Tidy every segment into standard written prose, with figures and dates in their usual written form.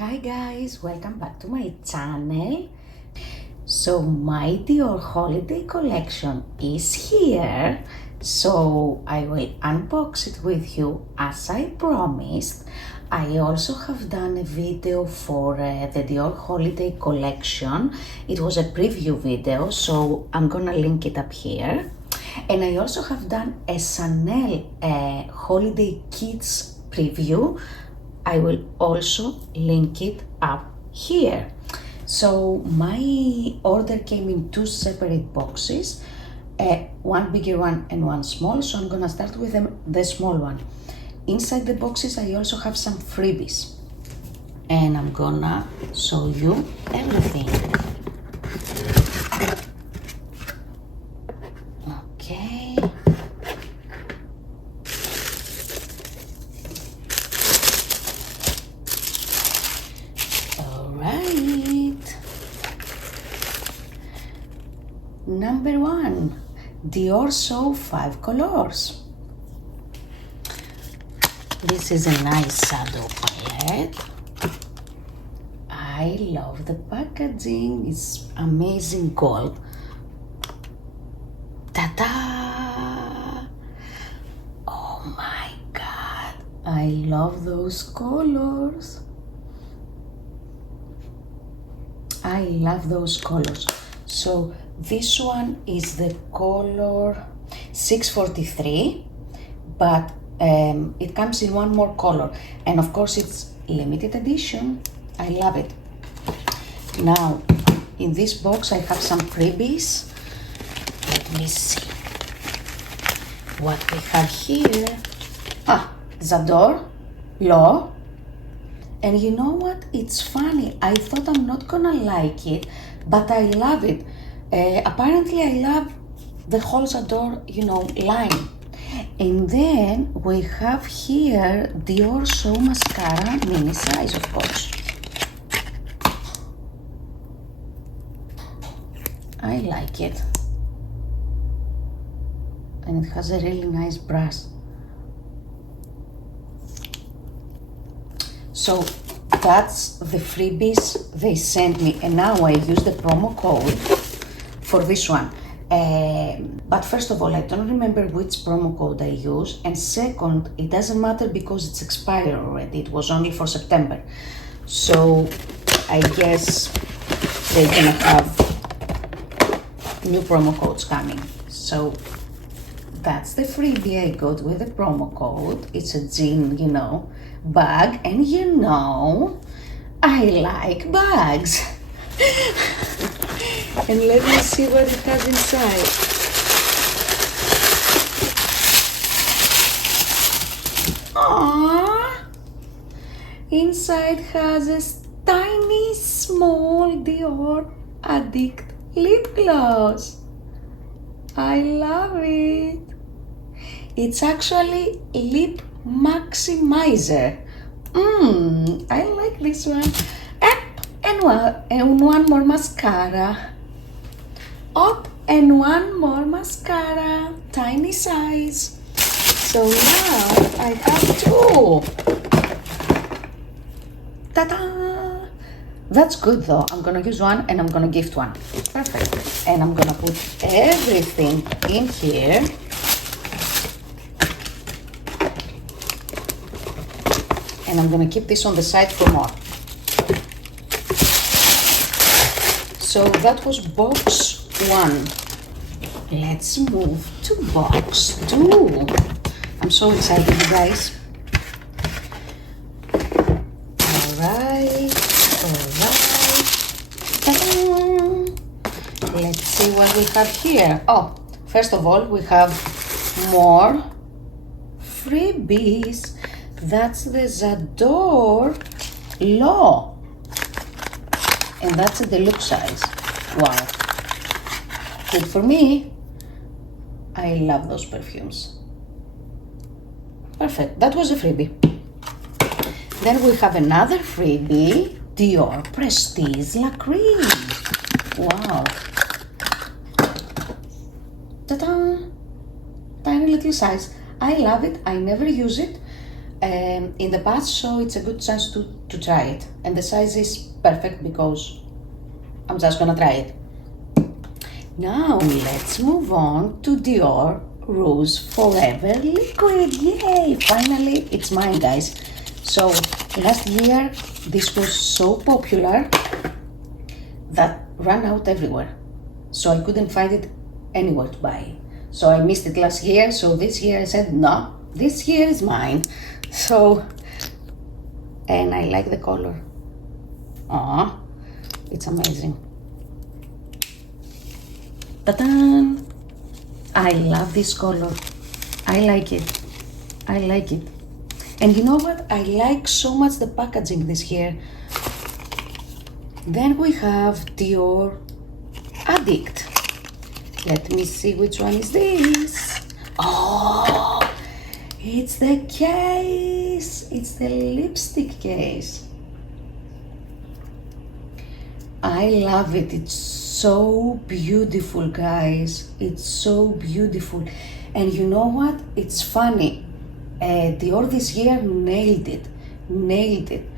Hi guys, welcome back to my channel. So my Dior Holiday collection is here, so I will unbox it with you as I promised. I also have done a video for the Dior Holiday collection. It was a preview video, so I'm gonna link it up here. And I also have done a Chanel Holiday Kids preview. I will also link it up here. So my order came in two separate boxes, one bigger one and one small, so I'm gonna start with the small one. Inside the boxes I also have some freebies and I'm gonna show you everything. Okay. Number one, Dior Show 5 colors. This is a nice shadow palette. I love the packaging, it's amazing gold. Ta-da! Oh my god, I love those colors. I love those colors. So this one is the color 643, but it comes in one more color, and of course it's limited edition. I love it. Now in this box I have some freebies. Let me see what we have here. J'adore L'eau. And you know what? It's funny. I thought I'm not gonna like it, but I love it. Apparently I love the whole J'adore, line. And then we have here Dior Show Mascara, mini size, of course. I like it. And it has a really nice brush. So that's the freebies they sent me, and now I use the promo code for this one. But first of all, I don't remember which promo code I use, and second, it doesn't matter because it's expired already. It was only for September. So I guess they're gonna have new promo codes coming. So that's the freebie I got with the promo code. It's a jean, bag, and I like bags. And let me see what it has inside. Aww! Inside has a tiny small Dior Addict lip gloss. I love it. It's actually lip maximizer. I like this one. And one more mascara. Up and one more mascara. Tiny size. So now I have two. Ta-da! That's good though. I'm gonna use one and I'm gonna gift one. Perfect. And I'm gonna put everything in here. And I'm gonna keep this on the side for more. So that was box one. Let's move to box two. I'm so excited, you guys. Alright. Let's see what we have here. Oh, first of all, we have more freebies. That's the J'adore L'eau. And that's a deluxe size. Wow. Good for me. I love those perfumes. Perfect. That was a freebie. Then we have another freebie. Dior Prestige La Creme. Wow. Ta-da! Tiny little size. I love it. I never use it. in the past, so it's a good chance to try it. And the size is perfect because I'm just gonna try it. Now let's move on to Dior Rouge Forever Liquid. Yay! Finally, it's mine, guys. So last year this was so popular that ran out everywhere. So I couldn't find it anywhere to buy. So I missed it last year. So this year I said, no, this year is mine. So, and I like the color. Aw, it's amazing. Ta-da! I love this color. I like it. I like it. And you know what? I like so much the packaging this year. Then we have Dior Addict. Let me see which one is this. Oh, it's the case. It's the lipstick case. I love it. It's so beautiful, guys. It's so beautiful. And you know what? It's funny. Dior this year nailed it. Nailed it.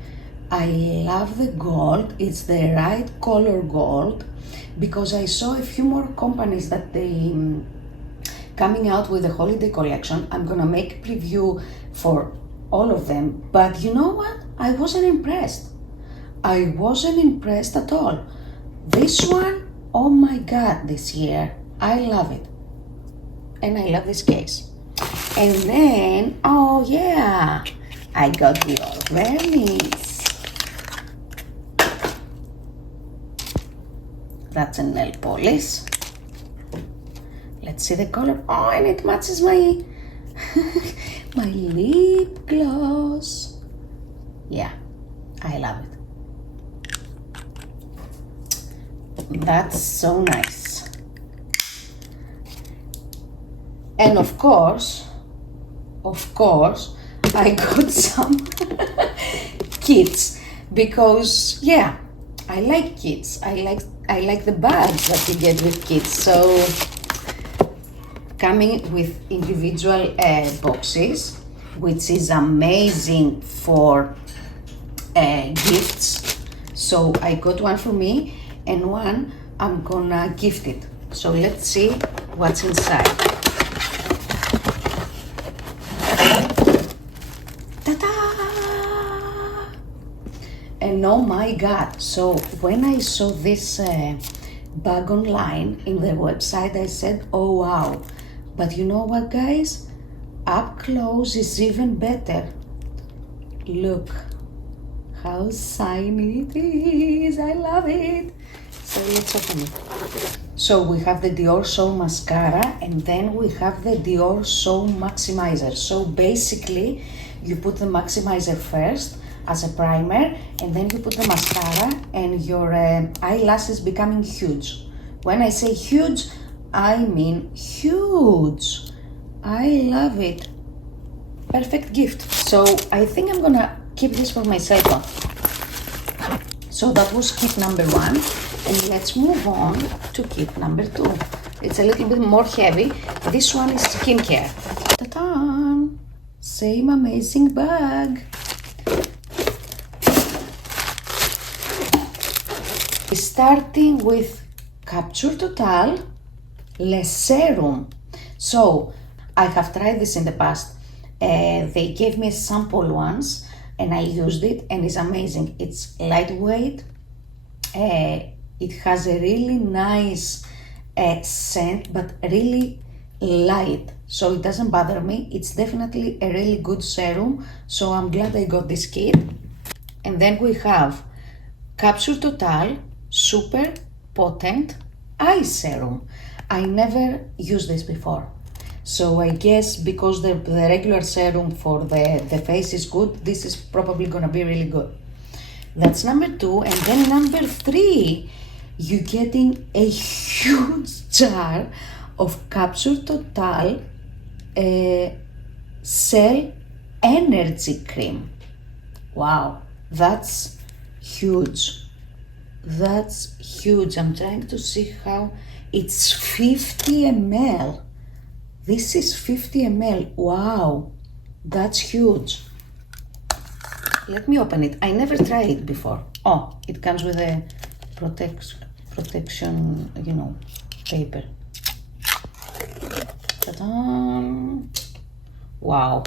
I love the gold. It's the right color gold, because I saw a few more companies that they coming out with a holiday collection. I'm gonna make a preview for all of them, but you know what? I wasn't impressed. I wasn't impressed at all. This one, oh my god, this year, I love it. And I love this case. And then, oh yeah, I got Dior Vernis. That's a nail polish. Let's see the color. Oh, and it matches my my lip gloss. Yeah, I love it. That's so nice. And of course, I got some kits, because yeah, I like kits. I like the bags that you get with kits. So coming with individual boxes, which is amazing for gifts. So I got one for me and one I'm gonna gift it. So let's see what's inside. Ta-da! And oh my god, so when I saw this bag online in their website, I said, oh wow. But you know what, guys? Up close is even better. Look how shiny it is. I love it. So let's open it. So we have the Dior Show Mascara, and then we have the Dior Show Maximizer. So basically, you put the maximizer first as a primer, and then you put the mascara, and your eyelashes becoming huge. When I say huge, I mean huge. I love it. Perfect gift. So I think I'm gonna keep this for myself. So that was kit number one, and let's move on to kit number two. It's a little bit more heavy. This one is skincare. Ta-da! Same amazing bag. Starting with Capture Total Le Serum. So I have tried this in the past. They gave me a sample once and I used it, and it's amazing. It's lightweight. It has a really nice scent, but really light, so it doesn't bother me. It's definitely a really good serum, so I'm glad I got this kit. And then we have Capture Total Super Potent Eye Serum. I never used this before, so I guess because the regular serum for the face is good, this is probably gonna be really good. That's number two. And then number three, you're getting a huge jar of Capture Total Cell Energy Cream. Wow, that's huge. That's huge. I'm trying to see how it's 50 ml. This is 50 ml. Wow, that's huge. Let me open it. I never tried it before. Oh, it comes with a protection, you know, paper. Ta-da! Wow.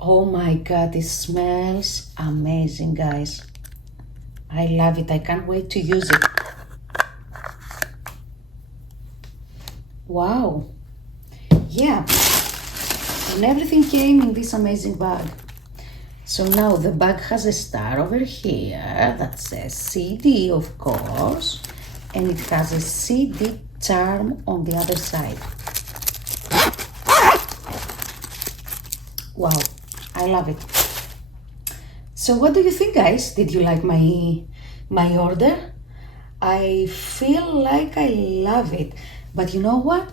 Oh my God, it smells amazing, guys. I love it. I can't wait to use it. Wow. Yeah. And everything came in this amazing bag. So now the bag has a star over here that says CD, of course, and it has a CD charm on the other side. Wow, I love it. So what do you think, guys? Did you like my order? I feel like I love it, but you know what?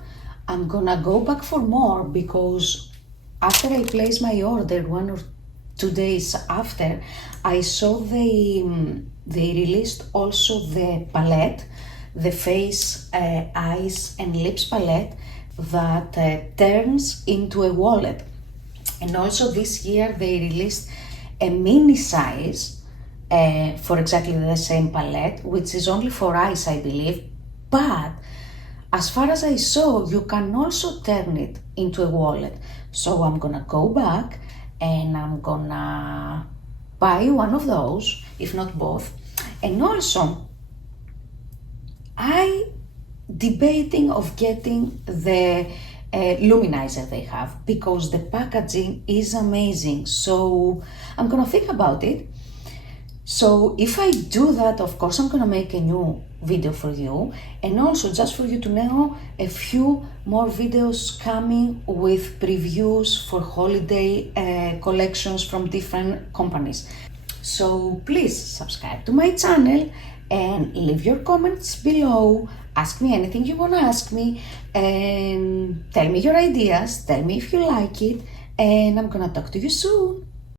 I'm gonna go back for more because after I place my order 1 or 2 days after, I saw they released also the palette, the face, eyes and lips palette that turns into a wallet. And also this year they released a mini size for exactly the same palette, which is only for eyes, I believe. But as far as I saw, you can also turn it into a wallet. So I'm gonna go back and I'm gonna buy one of those, if not both. And also, I debating of getting the luminizer they have because the packaging is amazing. So I'm gonna think about it. So if I do that, of course, I'm gonna make a new video for you, and also just for you to know, a few more videos coming with previews for holiday collections from different companies. So please subscribe to my channel and leave your comments below. Ask me anything you want to ask me and tell me your ideas, tell me if you like it, and I'm gonna talk to you soon.